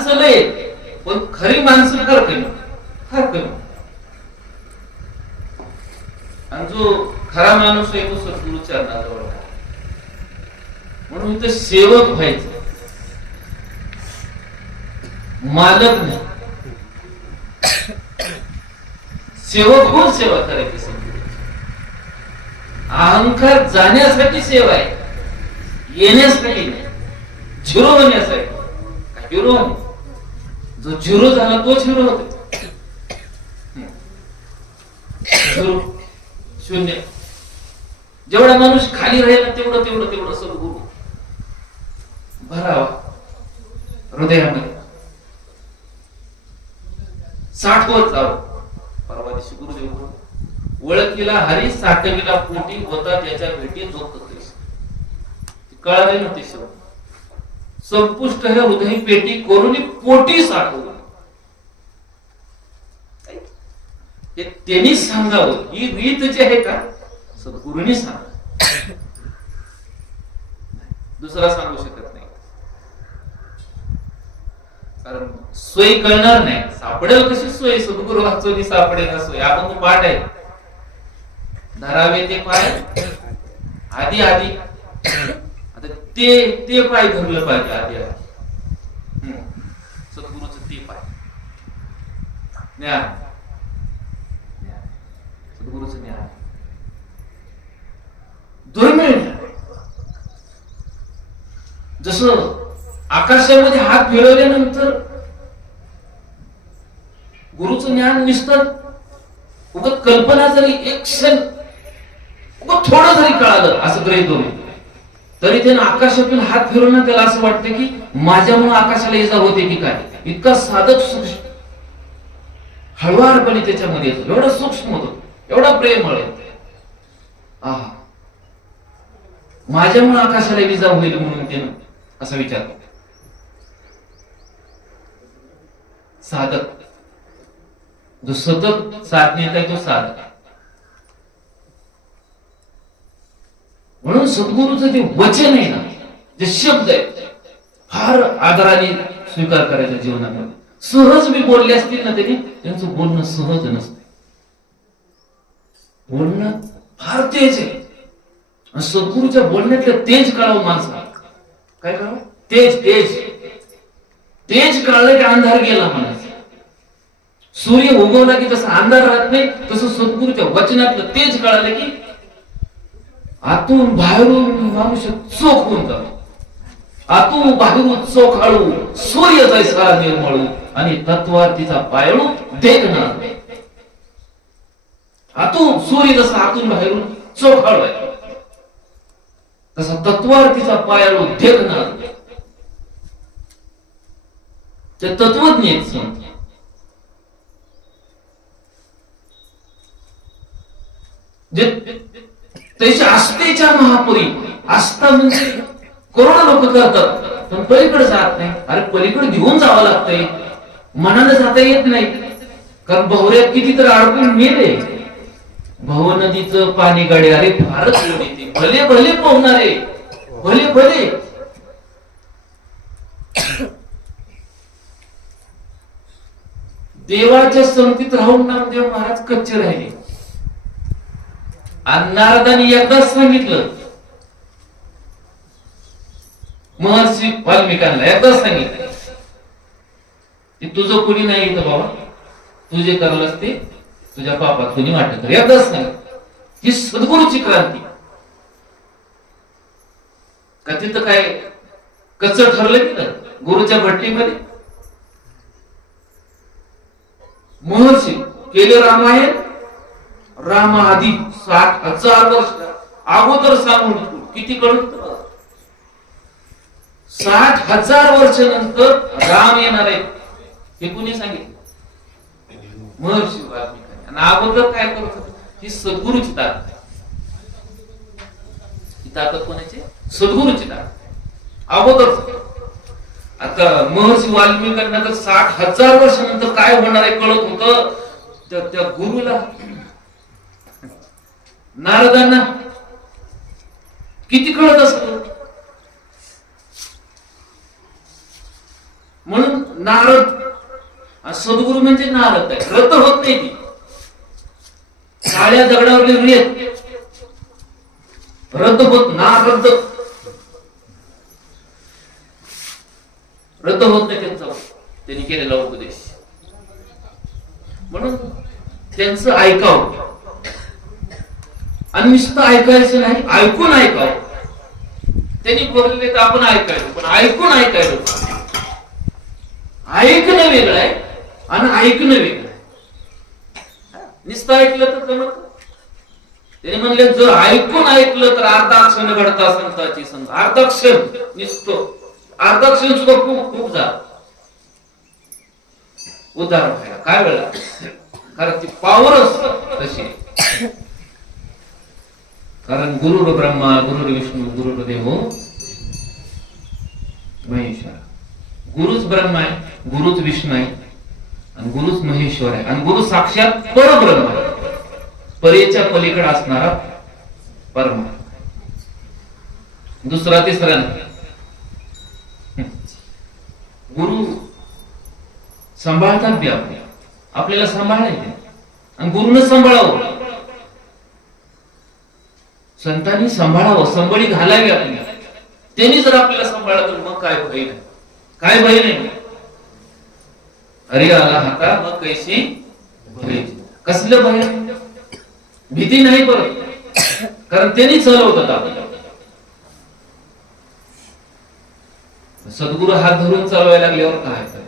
माणसं लय, पण खरी माणसं फार कमी, फार कमी. आणि जो खरा माणूस आहे तो सद्गुरु चरणाजवळ आहे. म्हणून इथं सेवक व्हायचं, मालक नाही. सेवक होऊन सेवा करायची. अहंकार जाण्यासाठी सेवा आहे, येण्यासाठी नाही. झिरो होण्यासाठी. हिरो जो झिरो झाला तोच हिरो होतो. शून्य. जेवढा माणूस खाली राहिला तेवढं तेवढं तेवढं सद्गुरु भरावा हृदयामध्ये, साठवत जावं. परवा दिवशी गुरुदेव ओळखीला हरी साठविला पोटी होता त्याच्या भेटी जोत कळाले नव्हते. संपुष्ट हे हृदय पेटी करून पोटी साठवलं. त्यांनी सांगावं ही रीत जी आहे का सद्गुरूंनी सांगा, दुसरा सांगू शकत नाही. कारण सोय कळणार नाही. सापडेल कशी सोय? सद्गुरू वाचवली सापडेल ना सोय. आपण तो पाठ आहे, धरावे ते पाय आधी आधी. आता ते पाय धरलं पाहिजे आधी आधी. सद्गुरूचं ते पाय ज्ञान, सद्गुरूचं ज्ञान दुर्मिळ. जसं आकाशामध्ये हात फिरवल्यानंतर गुरुचं ज्ञान निसतं. उगत कल्पना जरी एक क्षण उगत थोडं जरी कळालं असं गृहीत धरून, तरी त्यानं आकाशातून हात फिरवणं त्याला असं वाटतं की माझ्यामुळे आकाशाला इजा होते की काय. इतका साधक सूक्ष्म हळुवारपणे त्याच्यामध्ये येतो. एवढा सूक्ष्म होतो, एवढा प्रेमळ आहे. माझ्यामुळे आकाशाला इजा होईल म्हणून त्यानं असा विचार करतो. साधक जो सतत साधनेत आहे तो साधक. म्हणून सद्गुरूचं जे वचन आहे ना, जे शब्द आहे, फार आदराने स्वीकार करायचा जीवनामध्ये. सहज मी बोलले असतील ना तरी त्यांचं बोलणं सहज नसतं. बोलणं फार तेज आहे. सद्गुरूच्या बोलण्यातलं तेज कळावं माणसाला. काय कळावं? तेज तेज तेज कळलं की अंधार गेला म्हणायचं. सूर्य उगवला की तसा अंधार राहत नाही, तसं सद्गुरूच्या वचनातलं तेज कळालं की आतून बाहेरून माणूस चोख होऊन जातो. आतून बाहेरून चोखाळू सूर्य जैसा निर्मळू आणि तत्वार्थीचा पायळू देखणार. आतून सूर्य जसा आतून बाहेरून चोखाळू आहे तसा तत्वार्थीचा पायळू देखणार. ते तत्वज्ञ जे त्याच्या आस्थेच्या महापुरी. आस्था म्हणजे करोडो लोक करतात पण पलीकडे जात नाही. अरे पलीकडे घेऊन जावं लागतंय, मनानं जाता येत नाही. कारण बहुऱ्यात किती तर अडकून मेले. भव नदीचं पाणी गाडी अरे फारच ओढ येते. भले भले पोहणारे, भले भले. देवाच्या संगतीत राहून नामदेव महाराज कच्चे राहिले. आणि नारदांनी एकदाच सांगितलं, महर्षी वाल्मिकांना एकदाच सांगितलं की तुझं कुणी नाही इथं बाबा, तुझे करलंस ते तुझ्या पापात कुणी वाटत. एकदाच सांगितलं. ही सद्गुरूची क्रांती. का तिथं काय कच्चं ठरलं की तर गुरुच्या भट्टीमध्ये महर्षी केले रामायण. राम आधी 60,000 वर्ष अगोदर सांगून किती कळत 60,000 वर्षानंतर राम येणार आहे हे कुणी सांगितलं? महर्षी वाल्मिकांनी. आणि अगोदर काय करत होते? ही सद्गुरूची ताकद. ही ताकद कोणाची? सद्गुरूची ताकद. अगोदर आता महर्षी वाल्मिकांना तर 60,000 वर्षानंतर काय होणार आहे कळत होतं. त्या गुरुला नारदांना किती कळत असत. म्हणून नारद सद्गुरु म्हणजे नारद आहे. रद्द होत नाही ती काळ्या दगडावर रेत रद्द होत ना रद्द होत नाही त्यांचा त्यांनी केलेला उपदेश. म्हणून त्यांचं ऐकावं आणि नुसतं ऐकायचं नाही, ऐकून ऐकावं. त्यांनी बोलले तर आपण ऐकायचं, पण ऐकून ऐकायचं. ऐकणं वेगळं आहे आणि ऐकणं वेगळं आहे. नुसतं ऐकलं तर जमत. त्यांनी म्हणले जर ऐकून ऐकलं तर अर्धाक्षण घडता संताची संत. अर्धाक्षण नुसतं अर्धाक्षण सुद्धा खूप खूप झालं उदाहरण व्हायला काय वेळ कारण ती पावरच तशी. कारण गुरुर ब्रह्मा गुरुर विष्णू गुरुर देव महेश्वर. गुरुच ब्रह्मा आहे, गुरुच विष्णू आहे आणि गुरुच महेश्वर आहे आणि गुरु साक्षात परब्रह्म आहे. परेच्या पलीकडे असणारा परमात्मा. दुसरा तिसरा नाही. गुरु सांभाळतात बी आपल्याला सांभाळायचे आणि गुरुनं सांभाळावं. संतांनी सांभाळावं, संबळी घालावी आपल्याला. त्यांनी जर आपल्याला सांभाळलं तर मग काय भय नाही, काय भय नाही. अरे आला हाता मग कैसी भय. कसलं भय? भीती नाही परत, कारण त्यांनी चालवतात आपल्याला. सद्गुरु हात धरून चालवायला लागल्यावर काय करायचं?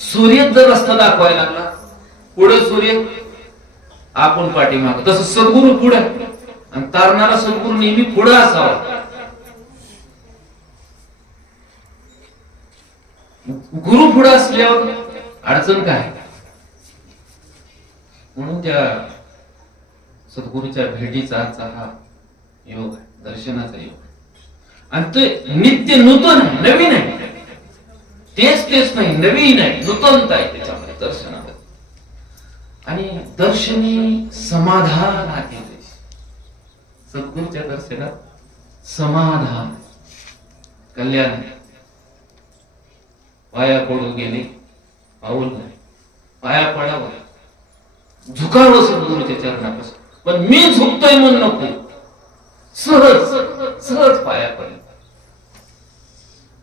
सूर्य जर रस्ता दाखवायला लागला, पुढे सूर्य आपण पाठीमाग, तसं सद्गुरु पुढे आणि तारणारा सद्गुरु नेहमी पुढे असावा. गुरु पुढे असल्यावर अडचण काय? म्हणून त्या सद्गुरूच्या भेटीचा आजचा हा योग आहे, दर्शनाचा योग. आणि ते नित्य नूतन आहे, नवीन आहे. तेच नाही, नवीन आहे, नूतनता आहे त्याच्यामध्ये दर्शनामध्ये. आणि दर्शनी समाधान आहे. सद्गुरूच्या दर्शनात समाधान, कल्याण. पाया पडू गेले पाऊल नाही, पाया पडावं, झुकावं सद्गुरूच्या चरणापासून. पण मी झुकतोय म्हणून नको, सहज सहज पाया पडेल.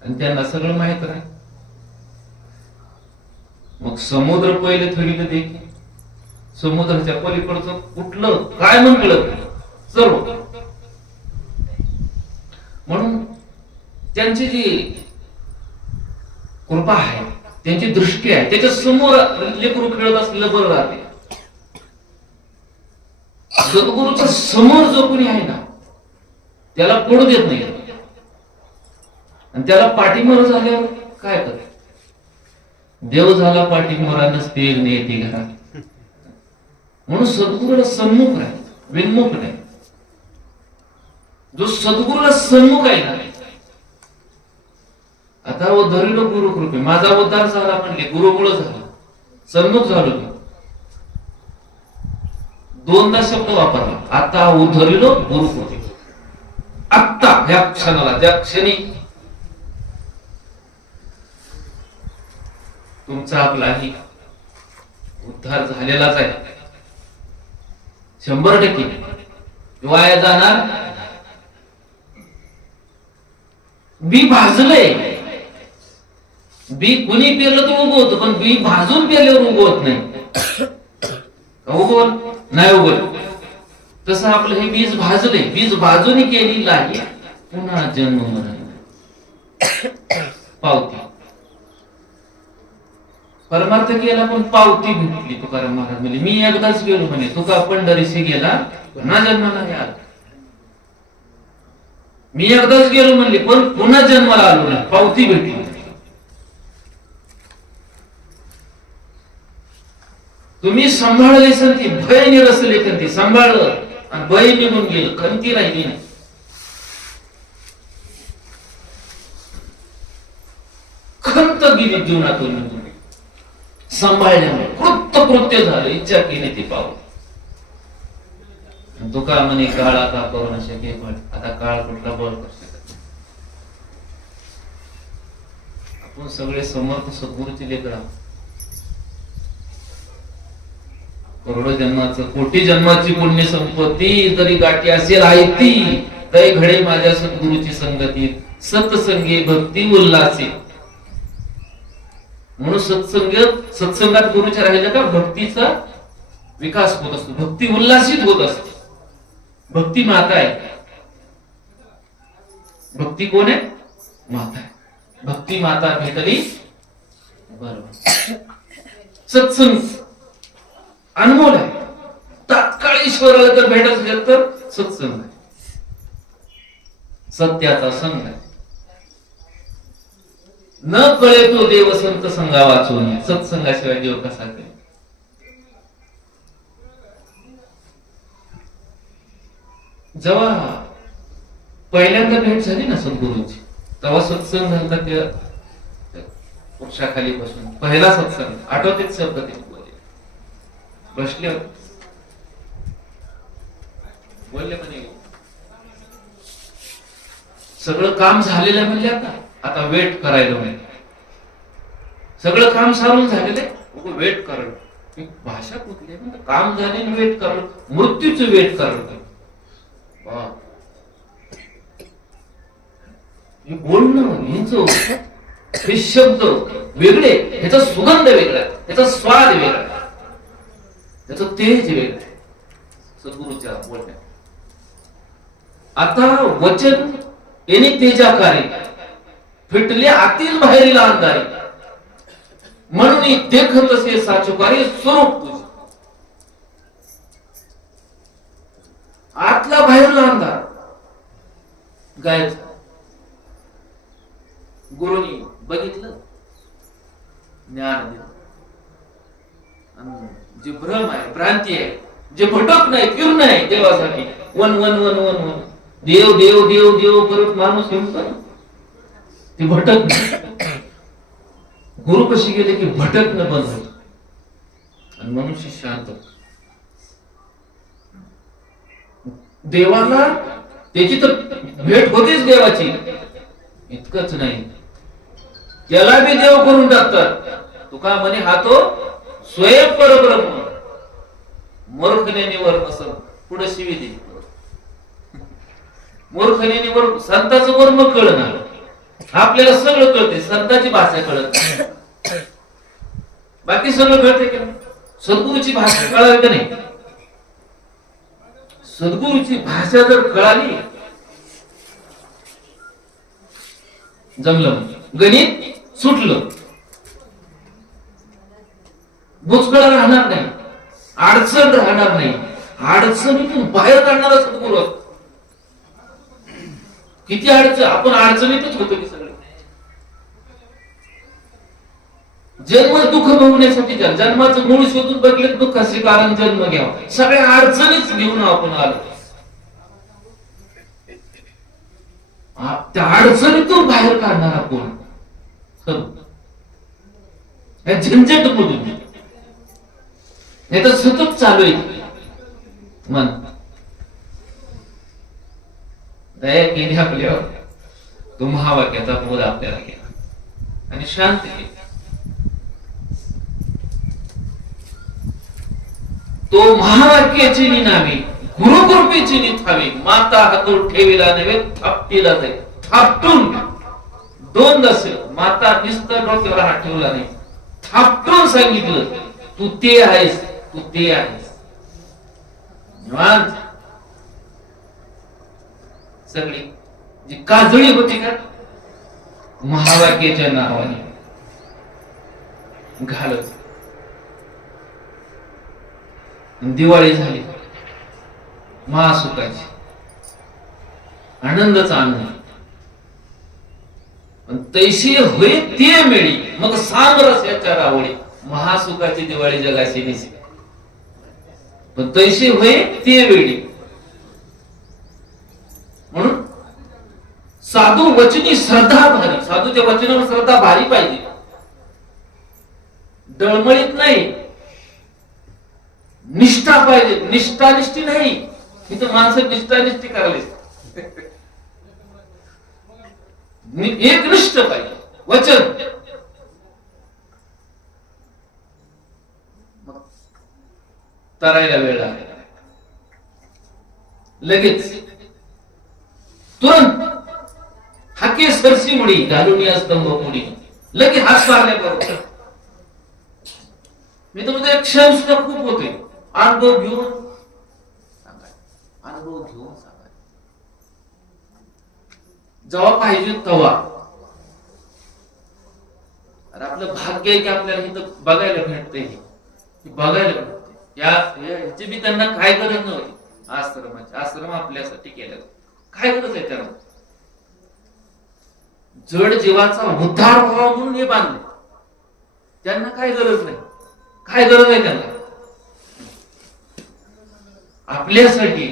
आणि त्यांना सगळं माहित आहे. मग समुद्र पहिले थोडी देखील समुद्राच्या पलीकडचं कुठलं काय म्हटलं सर्व. म्हणून त्यांची जी कृपा आहे, त्यांची दृष्टी आहे, त्याच्या समोर लेकरू खेळत असलेलं बरं राहते. सद्गुरूच्या समोर जो कोणी आहे ना त्याला पडू देत नाही. आणि त्याला पाठीमार झाल्यावर काय कर? देव झाला पाठीमारा नसते नेती घरात. म्हणून सद्गुरूला सन्मुख राहील, विन्मुख नाही. जो सद्गुरूला सन्मुख आहे ना, आता धरलो गुरु कृपे, माझा उद्धार झाला म्हणले, गुरुमुळे झाला, सन्मुख झालो. दोनदा शब्द वापरला, आता उद्धरिलो गुरु कृपे. आत्ता ह्या क्षणाला, ज्या क्षणी तुमचा आपलाही उद्धार झालेलाच आहे, 100% वाया जाणार. बी भाजलंय, बी कुणी पेरलं तर उगवत, पण बी भाजून पेरल्यावर उगवत नाही. उगवत नाही उगवत. तसं आपलं हे बीज भाजले, बीज भाजून केली लागली पुन्हा जन्म मरण पावती. परमार्थ केला पण पावती भेटली. तुकाराम महाराज म्हणजे मी एकदाच गेलो म्हणे, तुका पंढरीशी गेला पुन्हा जन्माला नाही आला. मी एकदाच गेलो म्हणले पण पुन्हा जन्माला आलो नाही, पावती भेटली. तुम्ही सांभाळले संती, भय निरसले कंती. सांभाळलं आणि भय निघून गेलं, खंती राहिली नाही. खंत गेली जीवनातून निघून. सांभाळल्यामुळे कृत्य झालं, इच्छा केली ती पाहू. तुका म्हणे काळा का करू न शके बळ. आता काळ कुठला बळ करू शकत. आपण सगळे समर्थ सद्गुरूची लेकरं आहोत. करोडो जन्माचं कोटी जन्माची पुण्य संपत्ती जरी गाठी असेल आहे ती तै घडे माझ्या सद्गुरूची संगती सत्संगी भक्ती उल्हासी. म्हणून सत्संगात गुरुच्या राहिल्या का भक्तीचा विकास होत असतो, भक्ती उल्हासित होत असते. भक्ती माता आहे. भक्ती कोण आहे? माता आहे. भक्ती माता भेटली बरोबर. सत्संग अनमोल आहे. तात्काळ ईश्वराला जर भेटत असेल तर सत्संग आहे, सत्याचा संग आहे. न कळे तो देव संत संगा वाचून, सत्संगाशिवाय देव कसा कळे. जेव्हा पहिल्यांदा भेट झाली ना सद्गुरूंची तेव्हा सत्संग झाला. त्या वृक्षाखाली बसून पहिला सत्संग आठवतेच शब्द ते बसले होते. बोलले म्हणे सगळं काम झालेलं म्हणजे आता वेट करायला नाही. सगळं काम सारून झालेलं वेट करायला. भाषा कुठली आहे? काम झाले वेट करायला, मृत्यूचं वेट करायला. बोलणं हे शब्द वेगळे, ह्याचा सुगंध वेगळा, ह्याचा स्वाद वेगळा, त्याचं तेज वेगळं सद्गुरूच्या बोलण्यात. आता वचन येणे तेजाकारी फिटले आतील बाहेरीला अंधारी म्हणून देखत असे साचुकारी स्वरूप तुझे. आतला बाहेरला अंधार गायचा. गुरुनी बघितलं, ज्ञान दिलं. जे भ्रम आहे, भ्रांती आहे, जे भटक नाही, फिरून आहे देवासाठी वन वन वन वन वन देव देव देव देव करत माणूस हिंडतो ना, ते भटक नाही. गुरु कशी गेले की भटकणं बंद होत आणि मनुष्य शांत होत. देवाला त्याची तर भेट होतीच देवाची, इतकंच नाही त्याला बी देव करून टाकतात. तुका म्हणे हा तो स्वयं परब्रह्म मूर्खनेवर असं पुढे शिवी दे. मूर्खनेवर संताचं वर्म कळणार. आपल्याला सगळं कळते, संताची भाषा कळत नाही. बाकी सगळं कळते की नाही? सद्गुरूची भाषा कळाली का नाही? सद्गुरूची भाषा जर कळाली जमलं, गणित सुटलं, बुचकळ राहणार नाही, अडचण राहणार नाही. अडचणीतून बाहेर काढणारा सद्गुरू असतो. किती अडचण, आपण अडचणीतच होतो की सगळं. जन्म दुःख भोगण्यासाठी जन्माचं मूळ शोधून बघितलं दुःखाचे कारण जन्म घ्यावा. सगळ्या अडचणीच घेऊन आपण आलो. त्या अडचणीतून बाहेर काढणारा कोण? झंझट मधून हे तर सतत चालू आहे. मन दया केली आपल्यावर, तो महावाक्याचा बोध आपल्याला केला आणि शांत केली. तो महावाक्याची निनावी गुरुकृपेची निथावी माता हातून ठेवीला नव्हे थापटीला जाईल. थापटून दोनदा माता नुसतं डोक्यावर हात ठेवला नाही, थापटून सांगितलं तू ते आहेस, तू ते आहेस. निवांत सगळी जी काजळी होती का महावाक्याच्या नावाने घालत. दिवाळी झाली, महासुखाची, आनंदच आनंद. तैशी होय ते मिळी मग सांग रस्याच्या रावळी. महासुखाची दिवाळी जगाशी दिसली, पण तैशी होय ते वेळी. म्हणून साधू वचनी श्रद्धा भारी, साधूच्या वचनावर श्रद्धा भारी पाहिजे, डळमळीत नाही. निष्ठा पाहिजे, निष्ठा निष्ठी नाही. इथं माणसं निष्ठा निष्ठी करायला एकनिष्ठ पाहिजे वचन. तरायला वेळ लागेल. लगेच तुरंत हाके सरसी मुडी घालून या स्तंभ मुडी लगेच हात मारल्याबरोबर मी तर एक क्षण सुद्धा खूप होते. अनुभव घेऊन सांगाय, अनुभव घेऊन सांगाय. जेव्हा पाहिजे तेव्हा. अरे आपलं भाग्य आहे की आपल्याला इथं बघायला भेटते. बघायला भेटते. याची बी त्यांना काय गरज नव्हती. आश्रम आपल्यासाठी केलं. काय गरज आहे त्यांना? जड जीवाचा उद्धार व्हावा म्हणून हे बांधले. त्यांना काय गरज नाही. काय गरज आहे त्यांना? आपल्यासाठी